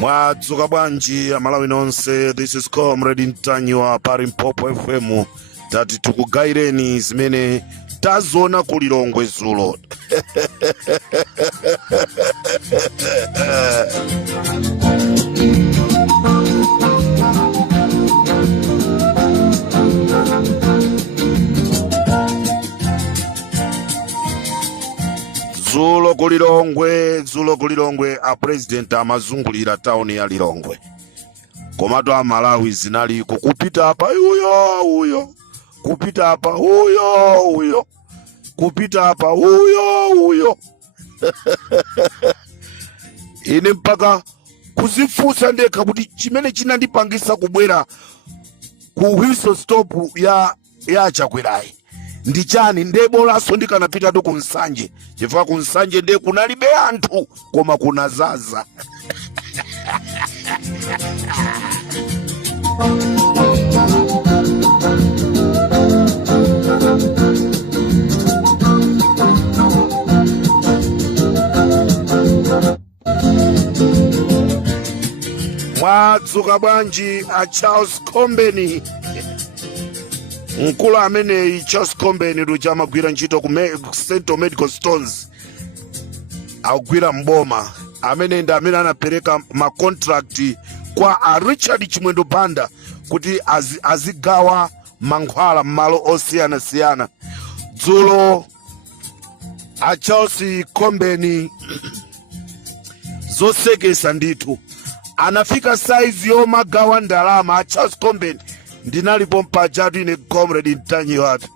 Mwadzuka bwanji Malawi nonse. This is Comrade Ntanyi wa Parimpopo FM. Tati tukugaireni zimene tazona ku Lilongwe zulo. Zulo kulilongwe a president amazungulira town ya Lilongwe. Komatu a Malawi zinali kupita hapa huyo, kupita hapa huyo, kupita hapa huyo. Ine mpaka kuzifusa ndeka kuti chimene chinandipangisa kubwera ku whistle stop ya Chakwerayi ndi chani. Ndebolaso ndikanapita tu kunsanje, chifukwa kunsanje nde kunalibe anthu koma kunazaza. Mwadzuka bwanji a Charles Kombeni. Mkulu amene Charles Kombeni luja amagwira ntchito ku Central Medical Stones, agwira mboma, amene ndi amene anapereka ma contract kwa a Richard Chimwendo Banda kuti azigawa mankhwala m'malo osiyana. Dzulo a Charles Kombeni zosekesa ndithu anafika size yomagawa ndalama. A Charles Kombeni ndinalipo mpajatu ine Comrade Ntanyi watu,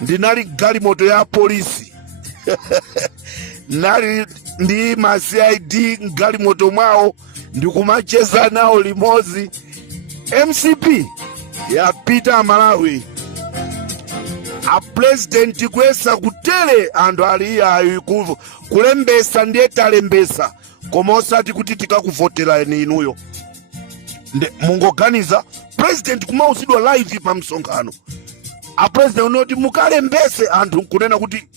ndinali galimoto ya polisi nali ndi ma CID galimoto mwawo ndikumacheza nawo limozi. MCP ya Peter Malawi a president kwesa kutele anthu ali ayi kulembesa ndiye talembesa koma osati kuti tikakuvotera inuyo. Mungoganiza president kumausidwa live pa msonkhano, a president unoti mukalembese anthu kunena kuti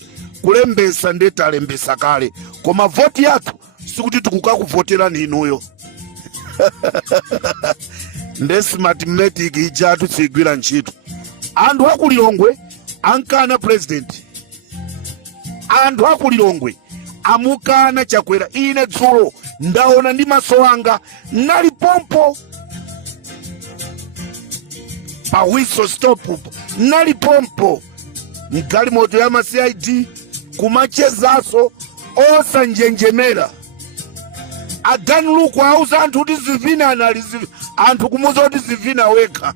kulembesa ndiye talembesa kale koma voti yathu sikuti tikukakuvotera inuyo. Nde smartmatic ijatu sigwira ntchito. Anthu akulilongwe ankana president, anthu akulilongwe amukana Chakwera. Ine dzulo ndaona ndi maso anga, nali pompo pa whistle stop, nali pompo mgalimoto ya ma CID kumachezaso osanjenjemera. Aganuluku auza anthu kuti zivina anali anthu kumuza kuti zivina weka.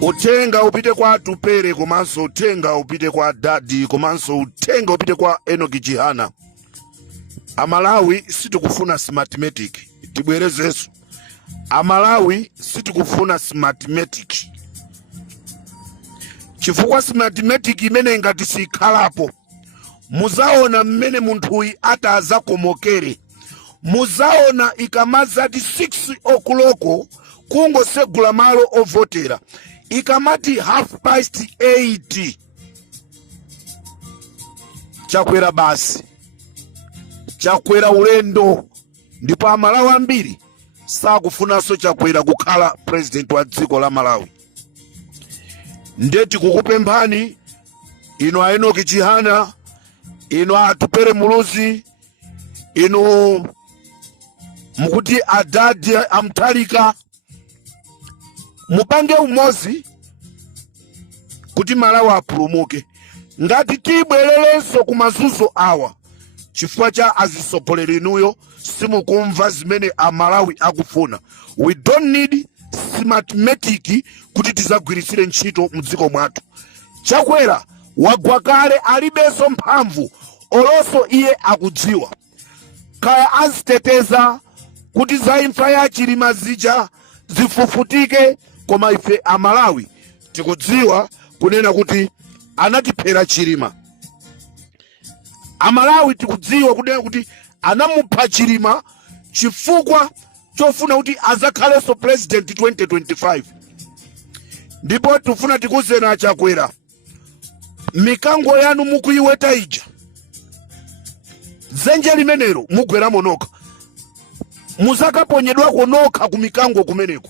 Utenga upite kwa Tupere, komanso utenga upite kwa Dadi, komanso utenga upite kwa Enoki Chihana. Amalawi sitikufuna smartmatic, tibwerezeso. Amalawi sitikufuna smartmatic, chifukwa smartmatic imene ingati sikhalapo. Muzaona mmene munthuyi atazakomokere. Muzaona ikamazati 6 o'clock kungosegula malo ovotera. Ikamati 8:30 Chakwera basi, Chakwera ulendo. Ndipo Amalawi ambiri sakufunaso Chakwera kukhala president wa dziko la Malawi. Ndeti kukupemphani ino a Enoki Chihana, ino a Tupere Muluzi, ino mukuti a Dadi amtalika, mupange umozi kuti Malawi apulumuke. Ngati tibwererenso ku mazunzo awa chifukwa cha azisogoleri inuyo simukumva zimene Amalawi akufuna. We don't need smartmatic kuti tizagwirisire ntchito mdziko mwathu. Chakwera wagwa kale alibenso mphamvu olonso iye akudziwa. Kaya aziteteza kuti za imfa ya Chilima zija zifufutike, koma ife Amalawi tikudziwa kunena kuti anatiphera Chilima. Amalawi tikudziwa kunena kuti anamupha Chilima chifukwa chofuna kuti azakhalenso president 2025. Ndipo tufuna tikuzena Chakwera, mikango yanu mukuiweta ija, dzenje limenelo mugweramo nokha, muzakaponyedwako nokha ku mikango kumeneko.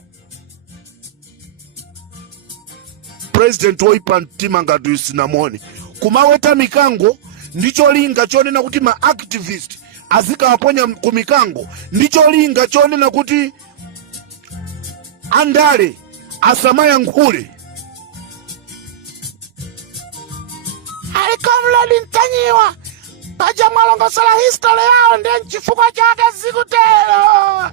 President woipa mtima ngati usinamone kumaweta mikango ndicho linga chonena kuti ma activist azikawaponya ku mikango, ndicho linga chonena kuti andale asamayankhule. Alikamladi Ntanyiwa paja mwalongosola history yao ndi nchifukwa chake zikutero.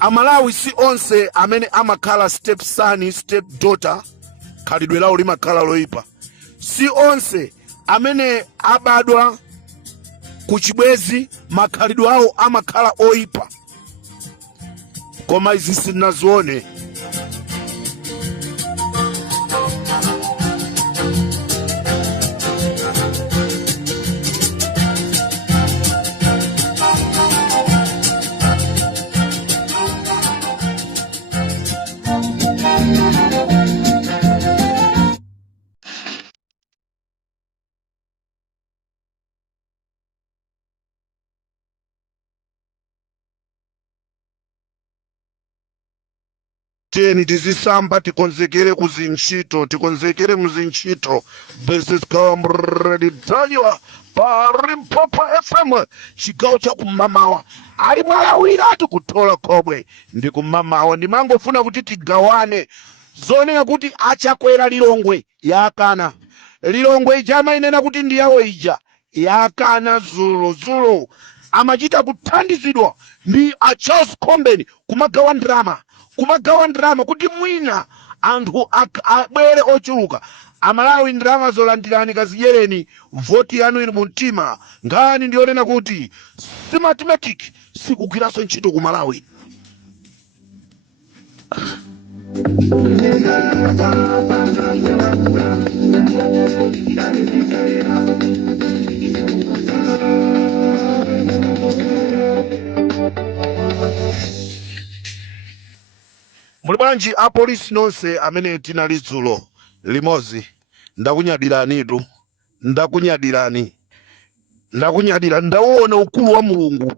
Amalawi si onse amene amakhala step son step daughter khalidwe lawo limakhala loipa. Si onse amene abadwa kuchibwezi makhalidwe awo amakhala oipa. Koma izi sinazione. Teni tizisamba tikonzekere kuzinchito, tikonzekere mzinchito. This is Comrade Ntanyiwa Limpopo FM chigawo cha kumamawa. Ali mwalawiratu kutola komwe ndi kumamawa. Ndimangofuna kuti tigawane zonena kuti Achakwera Lilongwe yakana. Lilongwe ijama inena kuti ndiyawo ija yakana. Zulo amachita kuthandizidwa ndi a Charles Combeni kumagawa ndrama kuti mwina anthu abwere ochuluka. Amalawi ndrama zolandirani kazijereni voti yanu ili mumtima. Ngani ndionena kuti smartmatic sikugwiranso ntchito ku Malawi. Mulibwanji apolisi nonse amene tinali dzulo limodzi, ndakunyadiranitu, ndakunyadira ukulu wa Mulungu.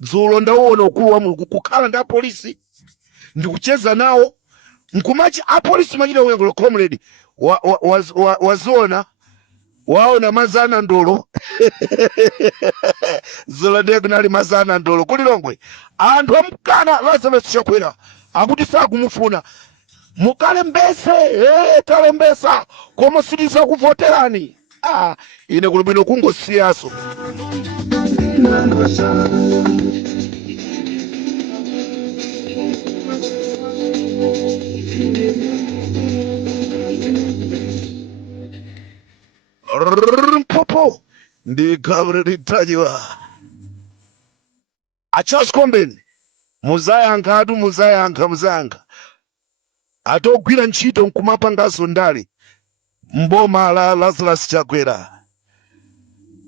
Dzulo ndaona ukulu wa Mulungu kukhala ndi apolisi ndikucheza nawo. Nkumachi apolisi machita wengolo comrade waziona waona mazana ndolo. Dzulo ndiye kunali mazana ndolo ku Lilongwe. Anthu amkana Lazarus Chakwera akuti sakumufuna. Mukale mbese talembesa koma siliza kuvoterani. Ine kulubino kungosiyaso. Limpopo ndi Comrade Ntanyiwa. A Charles Combeni muzayankha atogwira ntchito nkumapangaso ndale mboma la Lazarus Chakwera.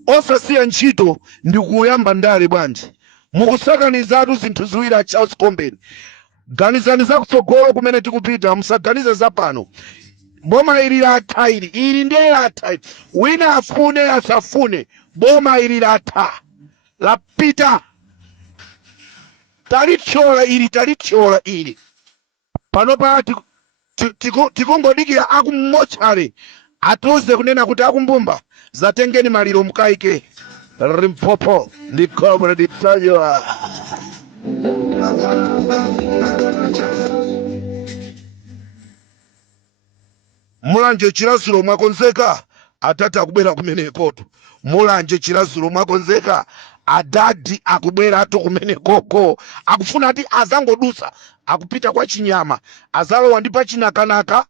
Osasiya ntchito ndi kuyamba ndale bwanji. Mukusakanizatu zinthu ziwiri a Charles Combeni. Ganizani zakutsogolo kumene tikupita, musaganize zapano. Boma ili latha ili ndiye latha. Wina afune asafune, boma ili latha lapita. Talichola ili pano pati tikongodikira akumochale atuze kunena kuti akumbumba zatengeni maliro mukaike. Limpopo ndi Comrade Tanywa. Mulanje Chilazulo mwakonzeka, atati akubwera kumenekotu. Mulanje Chilazulo mwakonzeka, adadi akubwera ato kumenekoko. Akufuna ati azangodusa, akupita kwa Chinyama, azalowa ndi pa Chinakanaka,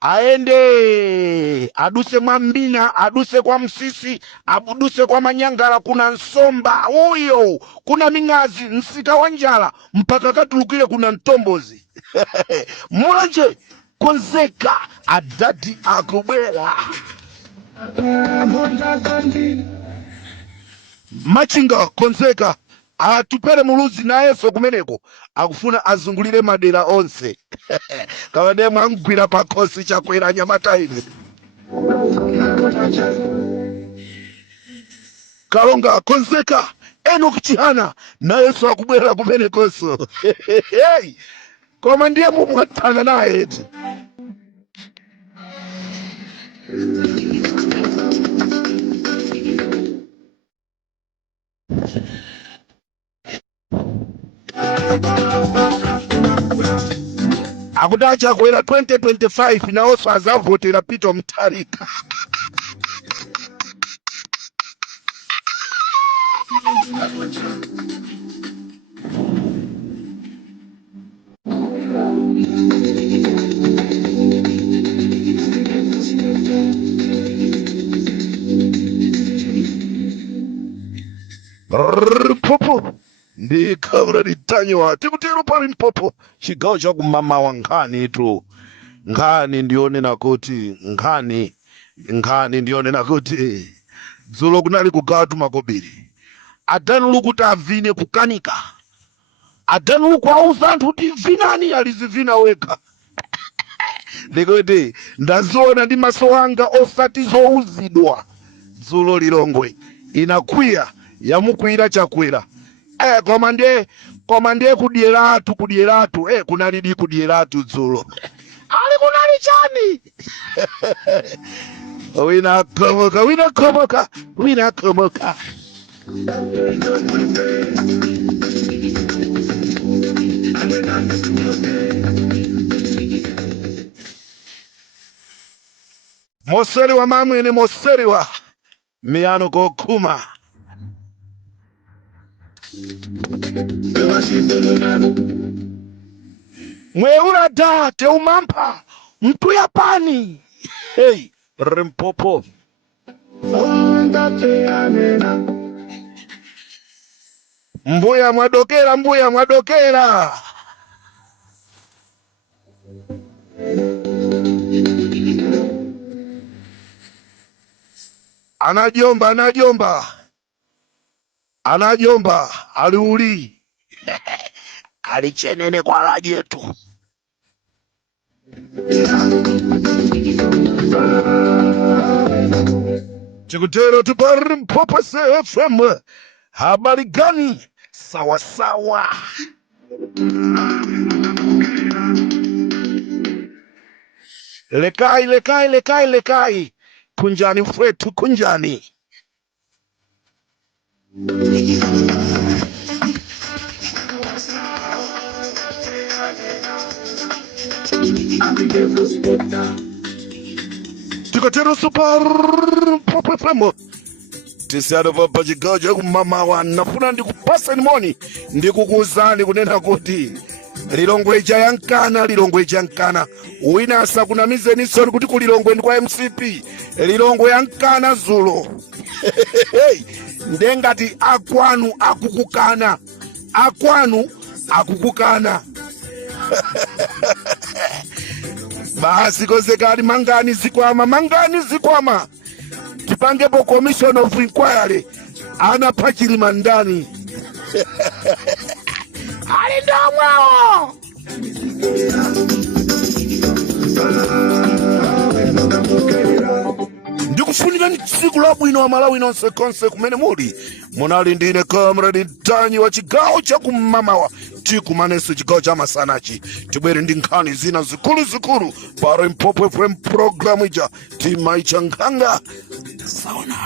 aende aduse mwa Mbina, aduse kwa Msisi, aduse kwa Manyangala, kuna Nsomba, oyo, kuna Mingazi, Nsita wa Njala, mpaka Katulukile kuna Ntombozi. Mulanje konzeka, adadi akubwera. Machinga konzeka, atupere muluzi na Yeso kumeneko, akufuna azungulire madera onse. Kawade mwangwira pakosi chakwera Nyamata ine. Kalonga konzeka, Enoch Chihana na Yeso akubwera kumenekoso. Hey, koma ndiye mumwatana naye eti. Akudacha kwera 2025 na oso azavotera Peter Mutharika. Popo ndi Comrade Tanywa tikutero pali Mpopo chigawo cha kumama wa nkhani tu. Nkhani ndionena kuti nkhani ndionena kuti dzulo kunali kugatu makobiri. Adani kuti avine kukanika. Adani kuauza anthu kuti vinani alizivina weka. Ndikuti ndaziona ndi maso anga osati zouzidwa. Dzulo Lilongwe inakwiya yamukwira chakwera. Komande kudieratu kunalidi kudieratu dzulo. Ali kunali chani? Wina komoka. Moseri wa mamwene moseri wa miyano kokuma. Mweura da teumampa mtu ya pani. Hey, Limpopo. Mbuya mwadokera. Anajomba aliuli. Alichenene kwa lajetu. Chikutero tupari Mpopo FM. Habari gani? Sawa sawa. Lekai. Kunjani mfwetu kunjani. Tikotero super Mpopo FM. Tisiado papa chigawo cha kumama wa nafuna ndikupasa nimoni ndikukuuzani kunena kuti Lilongwe yankana wina asakunamize nisoni kuti ku Lilongwe ndi kwa MCP. Lilongwe yankana zulo. Ndengati akwanu akukukana. Basi konzekani mangani zikwama. Tipangepo commission of inquiry. Ana pachilima ndani. Ali ndomwao. Ndikufunira ni tsiku labwino wa Malawi nonse konse kumene muli. Munali ndine Comrade Tanywa wa chigawo cha kumamawa. tikumaneso chigawo cha masanachi tibwere ndi nkhani zina zikuluzikulu paro Mphopo FM programu ija timaicha nkhanga saona.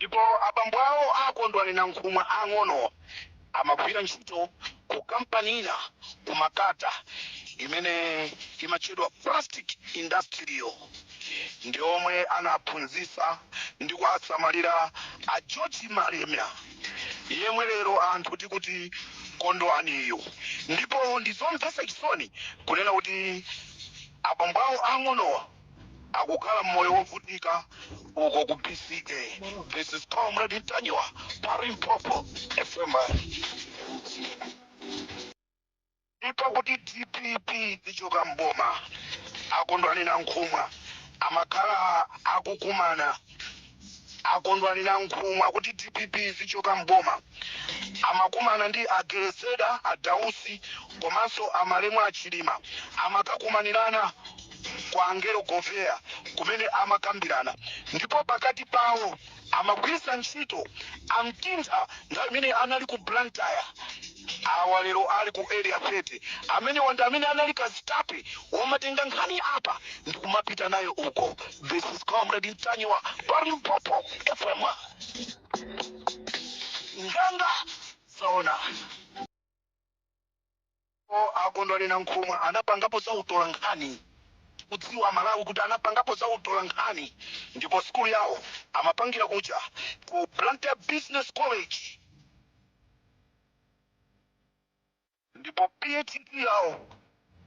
ndipo abambo awo akondwani na nkhumwa ang'ono amagwira ntchito ku kampanina ku Makata imene imachedwa plastic industrial ndi omwe anaphunzitsa ndi kusamalira a George Malemya yemwe lero anthu tikuti kondwaniyo. Ndipo ndizomvetsa chisoni kunena kuti abambo awo ang'onowa akukhala mmoyo wovutika uko ku PCA. This is Comrade Ntanyiwa pa Limpopo FM. Ndipo kuti DPP zichoka mboma akondwani na nkhumwa amakhala akukumana akondwani na nkhumwa kuti DPP zichoka mboma amakumana ndi agereseda adausi komanso amalemwa achilima amakakumanirana kwa Angelo Govea kumene amakambirana ndipo pakati pawo amagwiritsa ntchito amtintha nthawi imene anali ku Blantyre awa lero ali ku area 30 amene wanda amene anali kazitape womatenga nkhani apa ndi kumapita nayo uko. This is Comrade Ntanyiwa pa Limpopo FM. Nganga saona akondwani na nkhumwa anapangapo za utola nkhani kudziwa Malawi kuti anapangapo za utola nkhani ndipo skulu yawo amapangira kuja ku Blantyre Business College ndipo PhD yawo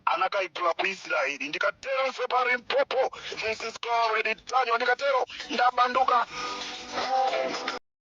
anakaigula ku Israeli. Ndikatero nse pa Limpopo. This is Comrade Ntanyiwa ndikatero ndabanduka.